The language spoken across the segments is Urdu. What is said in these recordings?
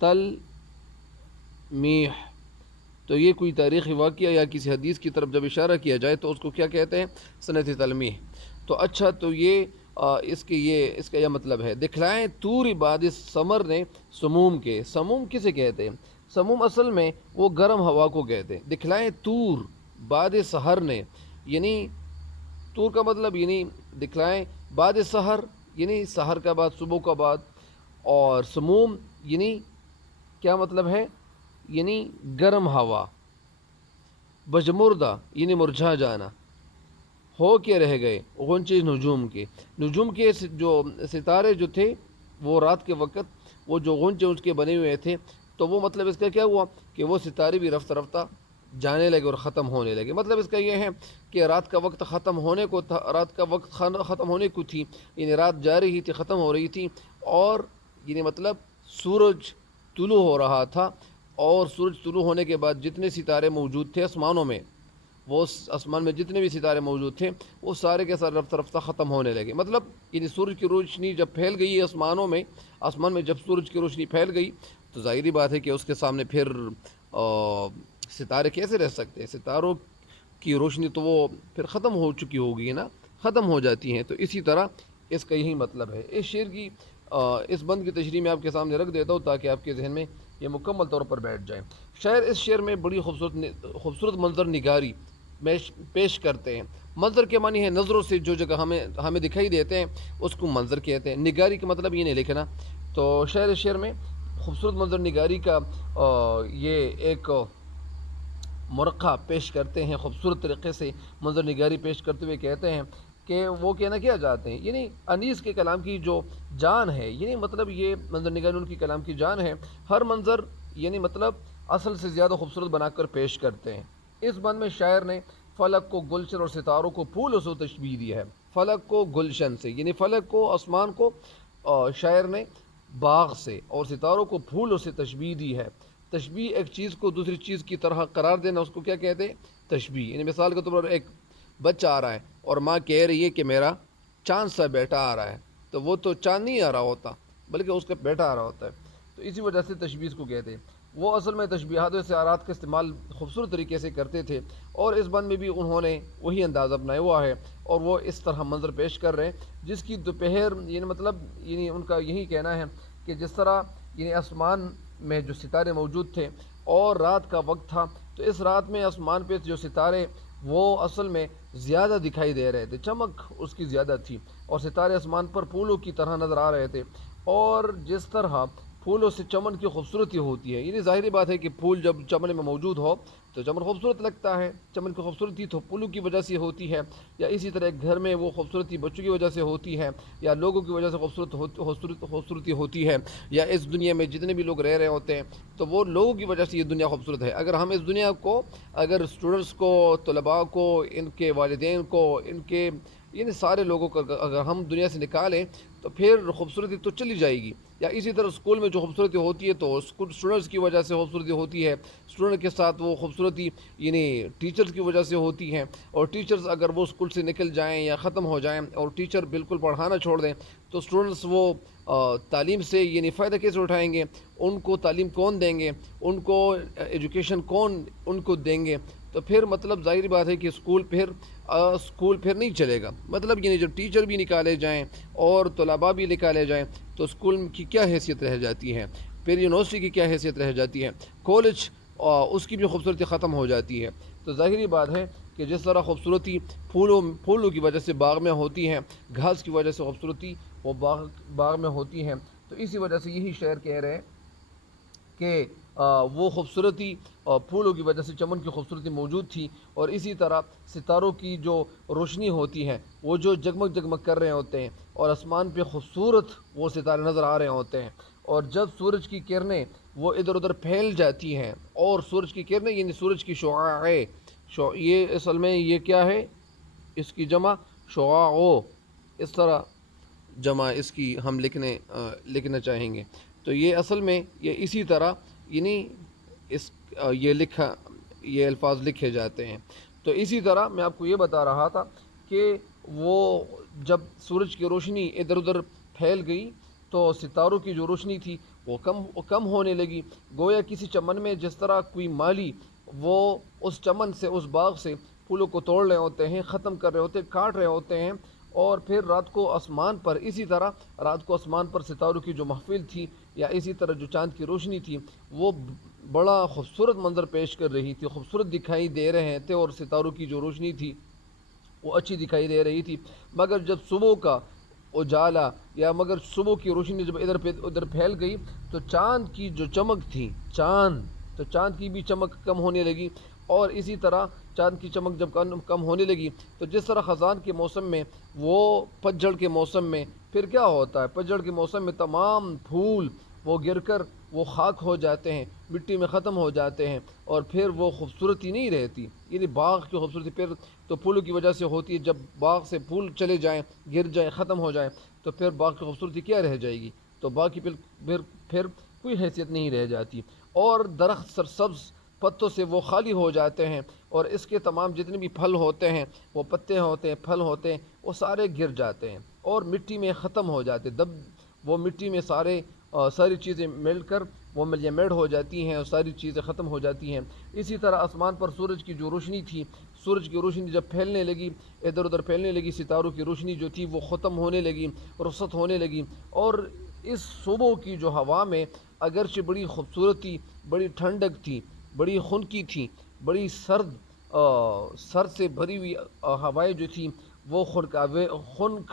تلمیح، تو یہ کوئی تاریخی واقعہ یا کسی حدیث کی طرف جب اشارہ کیا جائے تو اس کو کیا کہتے ہیں؟ صنعت تلمیح۔ تو اچھا، تو یہ اس کا یہ مطلب ہے، دکھلائیں طور باد ثمر نے سموم کے۔ سموم کسے کہتے ہیں؟ سموم اصل میں وہ گرم ہوا کو کہتے ہیں۔ دکھلائیں طور باد سحر نے، یعنی طور کا مطلب یعنی دکھلائیں بعد سحر، یعنی سحر کا بعد، صبح کا بعد، اور سموم یعنی کیا مطلب ہے؟ یعنی گرم ہوا۔ بجمردہ یعنی مرجھا جانا، ہو کے رہ گئے غنچے نجوم کے۔ نجوم کے جو ستارے جو تھے وہ رات کے وقت وہ جو غنچے اس کے بنے ہوئے تھے، تو وہ مطلب اس کا کیا ہوا کہ وہ ستارے بھی رفتہ رفتہ جانے لگے اور ختم ہونے لگے۔ مطلب اس کا یہ ہے کہ رات کا وقت ختم ہونے کو تھا، رات کا وقت ختم ہونے کو تھی، یعنی رات جا رہی تھی، ختم ہو رہی تھی، اور یعنی مطلب سورج طلوع ہو رہا تھا، اور سورج طلوع ہونے کے بعد جتنے ستارے موجود تھے آسمانوں میں، وہ آسمان میں جتنے بھی ستارے موجود تھے وہ سارے کے سارے رفتہ رفتہ ختم ہونے لگے۔ مطلب یعنی سورج کی روشنی جب پھیل گئی آسمان میں جب سورج کی روشنی پھیل گئی تو ظاہری بات ہے کہ اس کے سامنے پھر ستارے کیسے رہ سکتے ہیں؟ ستاروں کی روشنی تو وہ پھر ختم ہو چکی ہوگی نا، ختم ہو جاتی ہیں۔ تو اسی طرح اس کا یہی مطلب ہے۔ اس شعر کی اس بند کی تشریح میں آپ کے سامنے رکھ دیتا ہوں تاکہ آپ کے ذہن میں یہ مکمل طور پر بیٹھ جائے۔ شاعر اس شعر میں بڑی خوبصورت منظر نگاری پیش کرتے ہیں۔ منظر کے معنی ہے نظروں سے جو جگہ ہمیں دکھائی دیتے ہیں اس کو منظر کہتے ہیں۔ نگاری کا مطلب یہ نہیں لکھنا۔ تو شاعر اس شعر میں خوبصورت منظر نگاری کا یہ ایک مرقع پیش کرتے ہیں، خوبصورت طریقے سے منظر نگاری پیش کرتے ہوئے کہتے ہیں کہ وہ کہنا کیا چاہتے ہیں، یعنی انیس کے کلام کی جو جان ہے، یعنی مطلب یہ منظر نگاری ان کی کلام کی جان ہے، ہر منظر یعنی مطلب اصل سے زیادہ خوبصورت بنا کر پیش کرتے ہیں۔ اس بند میں شاعر نے فلک کو گلشن اور ستاروں کو پھولوں سے تشبیہ دی ہے۔ فلک کو گلشن سے، یعنی فلک کو، آسمان کو شاعر نے باغ سے، اور ستاروں کو پھولوں سے تشبیہ دی ہے۔ تشبیہ ایک چیز کو دوسری چیز کی طرح قرار دینا، اس کو کیا کہتے ہیں؟ تشبیہ۔ یعنی مثال کے طور پر ایک بچہ آ رہا ہے اور ماں کہہ رہی ہے کہ میرا چاند سا بیٹا آ رہا ہے، تو وہ تو چاند نہیں آ رہا ہوتا بلکہ اس کا بیٹا آ رہا ہوتا ہے۔ تو اسی وجہ سے تشبیہ کو کہتے ہیں۔ وہ اصل میں تشبیہات و استعارات کا استعمال خوبصورت طریقے سے کرتے تھے، اور اس بند میں بھی انہوں نے وہی انداز اپنایا ہوا ہے، اور وہ اس طرح منظر پیش کر رہے ہیں جس کی دوپہر، یعنی مطلب یعنی ان کا یہی کہنا ہے کہ جس طرح یعنی آسمان میں جو ستارے موجود تھے اور رات کا وقت تھا، تو اس رات میں آسمان پہ جو ستارے وہ اصل میں زیادہ دکھائی دے رہے تھے، چمک اس کی زیادہ تھی، اور ستارے آسمان پر پھولوں کی طرح نظر آ رہے تھے۔ اور جس طرح پھولوں سے چمن کی خوبصورتی ہوتی ہے، یعنی ظاہری بات ہے کہ پھول جب چمن میں موجود ہو تو چمن خوبصورت لگتا ہے، چمن کی خوبصورتی تو پھولوں کی وجہ سے ہوتی ہے، یا اسی طرح ایک گھر میں وہ خوبصورتی بچوں کی وجہ سے ہوتی ہے، یا لوگوں کی وجہ سے خوبصورتی ہوتی ہے، یا اس دنیا میں جتنے بھی لوگ رہ رہے ہوتے ہیں تو وہ لوگوں کی وجہ سے یہ دنیا خوبصورت ہے۔ اگر ہم اس دنیا کو، اگر اسٹوڈنٹس کو، طلباء کو، ان کے والدین کو، ان کے یعنی سارے لوگوں کو اگر ہم دنیا سے نکالیں تو پھر خوبصورتی تو چلی جائے گی۔ یا اسی طرح اسکول میں جو خوبصورتی ہوتی ہے تو اسٹوڈنٹس کی وجہ سے خوبصورتی ہوتی ہے، اسٹوڈنٹ کے ساتھ وہ خوبصورتی یعنی ٹیچرز کی وجہ سے ہوتی ہے، اور ٹیچرز اگر وہ اسکول سے نکل جائیں یا ختم ہو جائیں اور ٹیچر بالکل پڑھانا چھوڑ دیں تو اسٹوڈنٹس وہ تعلیم سے یعنی فائدہ کیسے اٹھائیں گے؟ ان کو تعلیم کون دیں گے؟ ان کو ایجوکیشن کون ان کو دیں گے؟ تو پھر مطلب ظاہری بات ہے کہ اسکول پھر نہیں چلے گا۔ مطلب یعنی جب ٹیچر بھی نکالے جائیں اور طلباء بھی نکالے جائیں تو اسکول کی کیا حیثیت رہ جاتی ہے؟ پھر یونیورسٹی کی کیا حیثیت رہ جاتی ہے؟ کالج اس کی بھی خوبصورتی ختم ہو جاتی ہے۔ تو ظاہری بات ہے کہ جس طرح خوبصورتی پھولوں کی وجہ سے باغ میں ہوتی ہے، گھاس کی وجہ سے خوبصورتی وہ باغ میں ہوتی ہے، تو اسی وجہ سے یہی شعر کہہ رہے ہیں کہ وہ خوبصورتی پھولوں کی وجہ سے چمن کی خوبصورتی موجود تھی، اور اسی طرح ستاروں کی جو روشنی ہوتی ہے وہ جو جگمگ جگمگ کر رہے ہوتے ہیں، اور آسمان پہ خوبصورت وہ ستارے نظر آ رہے ہوتے ہیں، اور جب سورج کی کرنیں وہ ادھر ادھر پھیل جاتی ہیں، اور سورج کی کرنیں یعنی سورج کی شعاعیں، یہ اصل میں یہ کیا ہے؟ اس کی جمع شعاعوں، اس طرح جمع اس کی ہم لکھنا چاہیں گے۔ تو یہ اصل میں یہ اسی طرح یعنی یہ الفاظ لکھے جاتے ہیں۔ تو اسی طرح میں آپ کو یہ بتا رہا تھا کہ وہ جب سورج کی روشنی ادھر ادھر پھیل گئی تو ستاروں کی جو روشنی تھی وہ کم ہونے لگی. گویا کسی چمن میں جس طرح کوئی مالی وہ اس چمن سے اس باغ سے پھولوں کو توڑ رہے ہوتے ہیں، ختم کر رہے ہوتے ہیں، کاٹ رہے ہوتے ہیں، اور پھر رات کو آسمان پر اسی طرح رات کو آسمان پر ستاروں کی جو محفل تھی یا اسی طرح جو چاند کی روشنی تھی وہ بڑا خوبصورت منظر پیش کر رہی تھی، خوبصورت دکھائی دے رہے تھے، اور ستاروں کی جو روشنی تھی وہ اچھی دکھائی دے رہی تھی. مگر جب صبح کا اجالا یا مگر صبح کی روشنی جب ادھر پھیل گئی تو چاند کی جو چمک تھی چاند کی بھی چمک کم ہونے لگی. اور اسی طرح چاند کی چمک جب کم ہونے لگی تو جس طرح خزان کے موسم میں وہ پتجھڑ کے موسم میں پھر کیا ہوتا ہے، پتجھڑ کے موسم میں تمام پھول وہ گر کر وہ خاک ہو جاتے ہیں، مٹی میں ختم ہو جاتے ہیں، اور پھر وہ خوبصورتی نہیں رہتی. یعنی باغ کی خوبصورتی پھر تو پھولوں کی وجہ سے ہوتی ہے. جب باغ سے پھول چلے جائیں، گر جائیں، ختم ہو جائیں تو پھر باغ کی خوبصورتی کیا رہ جائے گی؟ تو باغ کی پھر کوئی حیثیت نہیں رہ جاتی، اور درخت سرسبز پتوں سے وہ خالی ہو جاتے ہیں، اور اس کے تمام جتنے بھی پھل ہوتے ہیں، وہ پتے ہوتے ہیں، پھل ہوتے ہیں، وہ سارے گر جاتے ہیں اور مٹی میں ختم ہو جاتے. وہ مٹی میں ساری چیزیں مل کر وہ میڈ ہو جاتی ہیں اور ساری چیزیں ختم ہو جاتی ہیں. اسی طرح آسمان پر سورج کی جو روشنی تھی، سورج کی روشنی جب پھیلنے لگی، ادھر ادھر پھیلنے لگی، ستاروں کی روشنی جو تھی وہ ختم ہونے لگی، رخصت ہونے لگی. اور اس صبح کی جو ہوا میں اگرچہ بڑی خوبصورتی، بڑی ٹھنڈک تھی، بڑی خنکی تھی، بڑی سرد سے بھری ہوئی ہوائیں جو تھیں وہ خنک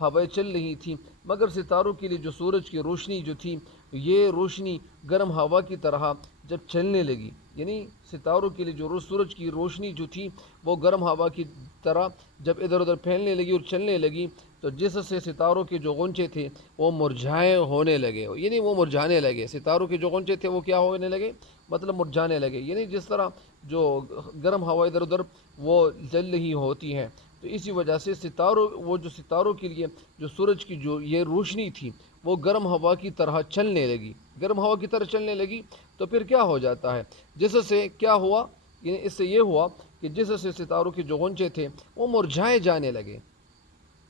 ہوائیں چل رہی تھیں، مگر ستاروں کے لیے جو سورج کی روشنی جو تھی یہ روشنی گرم ہوا کی طرح جب چلنے لگی، یعنی ستاروں کے لیے جو سورج کی روشنی جو تھی وہ گرم ہوا کی طرح جب ادھر ادھر پھیلنے لگی اور چلنے لگی تو جس سے ستاروں کے جو غنچے تھے وہ مرجھائے ہونے لگے، یعنی وہ مرجھانے لگے. ستاروں کے جو غنچے تھے وہ کیا ہونے لگے؟ مطلب مرجھانے لگے. یعنی جس طرح جو گرم ہوا ادھر ادھر وہ چل رہی ہوتی ہیں تو اسی وجہ سے ستاروں کے لیے جو سورج کی جو یہ روشنی تھی وہ گرم ہوا کی طرح چلنے لگی. گرم ہوا کی طرح چلنے لگی تو پھر کیا ہو جاتا ہے، جس سے کیا ہوا، یعنی اس سے یہ ہوا کہ جس سے ستاروں کے جو غنچے تھے وہ مرجھائے جانے لگے،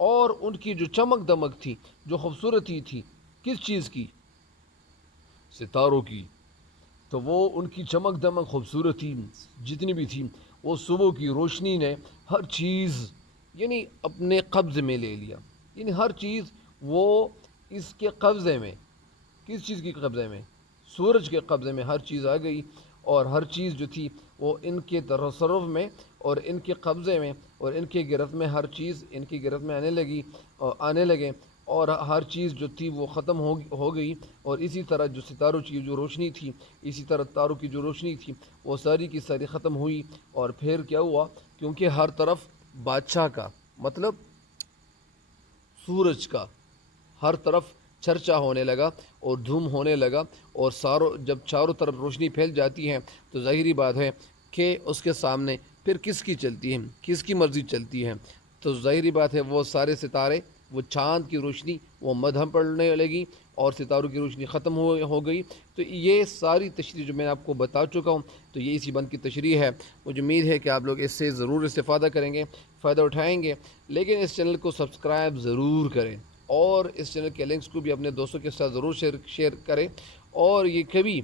اور ان کی جو چمک دمک تھی، جو خوبصورتی تھی، کس چیز کی؟ ستاروں کی. تو وہ ان کی چمک دمک خوبصورتی جتنی بھی تھی وہ صبح کی روشنی نے ہر چیز یعنی اپنے قبضے میں لے لیا. یعنی ہر چیز وہ اس کے قبضے میں، کس چیز کے قبضے میں؟ سورج کے قبضے میں ہر چیز آ گئی، اور ہر چیز جو تھی وہ ان کے تصرف میں اور ان کے قبضے میں اور ان کے گرفت میں، ہر چیز ان کی گرفت میں آنے لگے، اور ہر چیز جو تھی وہ ختم ہو گئی. اور اسی طرح جو ستاروں کی جو روشنی تھی، اسی طرح تاروں کی جو روشنی تھی وہ ساری کی ساری ختم ہوئی. اور پھر کیا ہوا، کیونکہ ہر طرف بادشاہ کا مطلب سورج کا ہر طرف چرچا ہونے لگا اور دھوم ہونے لگا، اور جب چاروں طرف روشنی پھیل جاتی ہے تو ظاہری بات ہے کہ اس کے سامنے پھر کس کی چلتی ہے، کس کی مرضی چلتی ہے. تو ظاہری بات ہے وہ سارے ستارے، وہ چاند کی روشنی وہ مدھم پڑنے لگی اور ستاروں کی روشنی ختم ہو گئی. تو یہ ساری تشریح جو میں آپ کو بتا چکا ہوں تو یہ اسی بند کی تشریح ہے. مجھے امید ہے کہ آپ لوگ اس سے ضرور استفادہ کریں گے، فائدہ اٹھائیں گے. لیکن اس چینل کو سبسکرائب ضرور کریں، اور اس چینل کے لنکس کو بھی اپنے دوستوں کے ساتھ ضرور شیئر کریں. اور یہ کبھی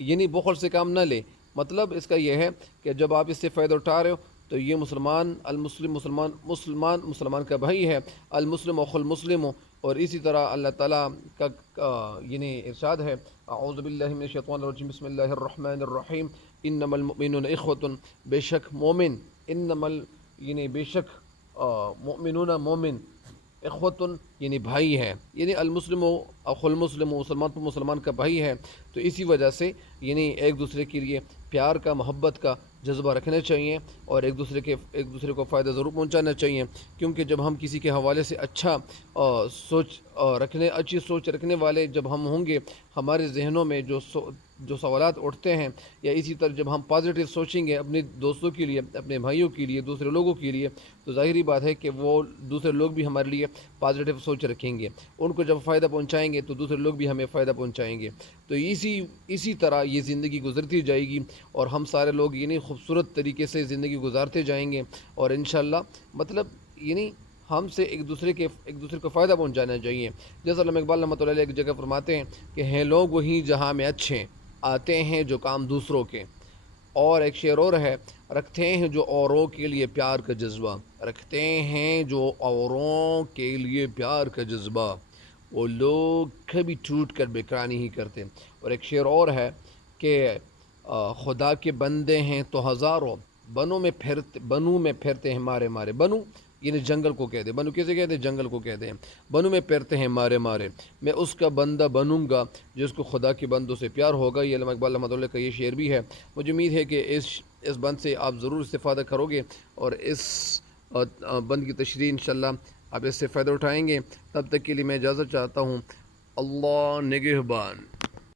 یعنی بخل سے کام نہ لیں. مطلب اس کا یہ ہے کہ جب آپ اس سے فائدہ اٹھا رہے ہو تو یہ مسلمان کا بھائی ہے، المسلم اخو المسلم. اور اسی طرح اللہ تعالیٰ کا یعنی ارشاد ہے، اعوذ باللہ من الشیطان الرجیم، بسم اللہ الرحمن الرحیم، انما المؤمنون اخوۃ، بے شک مومن، یعنی بے شک مؤمنون مومن، اخوتن یعنی بھائی ہے، یعنی المسلم اخو المسلم، مسلمان کا بھائی ہے. تو اسی وجہ سے یعنی ایک دوسرے کے لیے پیار کا، محبت کا جذبہ رکھنا چاہیے، اور ایک دوسرے کو فائدہ ضرور پہنچانا چاہیے. کیونکہ جب ہم کسی کے حوالے سے اچھی سوچ رکھنے والے جب ہم ہوں گے، ہمارے ذہنوں میں جو سوالات اٹھتے ہیں، یا اسی طرح جب ہم پازیٹیو سوچیں گے اپنے دوستوں کے لیے، اپنے بھائیوں کے لیے، دوسرے لوگوں کے لیے، تو ظاہری بات ہے کہ وہ دوسرے لوگ بھی ہمارے لیے پازیٹیو سوچ رکھیں گے. ان کو جب فائدہ پہنچائیں گے تو دوسرے لوگ بھی ہمیں فائدہ پہنچائیں گے. تو اسی طرح یہ زندگی گزرتی جائے گی، اور ہم سارے لوگ یعنی خوبصورت طریقے سے زندگی گزارتے جائیں گے. اور انشاءاللہ مطلب یعنی ہم سے ایک دوسرے کو فائدہ پہنچانا چاہیے. جیسا علامہ اقبال رحمۃ اللہ علیہ ایک جگہ فرماتے ہیں کہ ہیں لوگ وہی جہاں میں اچھے، آتے ہیں جو کام دوسروں کے. اور ایک شعر اور ہے، رکھتے ہیں جو اوروں کے لیے پیار کا جذبہ، رکھتے ہیں جو اوروں کے لیے پیار کا جذبہ، وہ لوگ کبھی ٹوٹ کر بےکرانی ہی کرتے. اور ایک شعر اور ہے کہ خدا کے بندے ہیں تو ہزاروں، بنوں میں پھرتے ہیں مارے مارے. بنو یعنی جنگل کو کہتے ہیں. بنو کیسے کہتے ہیں؟ جنگل کو کہتے ہیں. بنو میں پھرتے ہیں مارے مارے، میں اس کا بندہ بنوں گا جس کو خدا کے بندوں سے پیار ہوگا. یہ علامہ اقبال رحمۃ اللہ کا یہ شعر بھی ہے. مجھے امید ہے کہ اس بند سے آپ ضرور استفادہ کرو گے اور اس بند کی تشریح انشاءاللہ آپ اس سے فائدہ اٹھائیں گے. تب تک کے لیے میں اجازت چاہتا ہوں. اللہ نگہبان.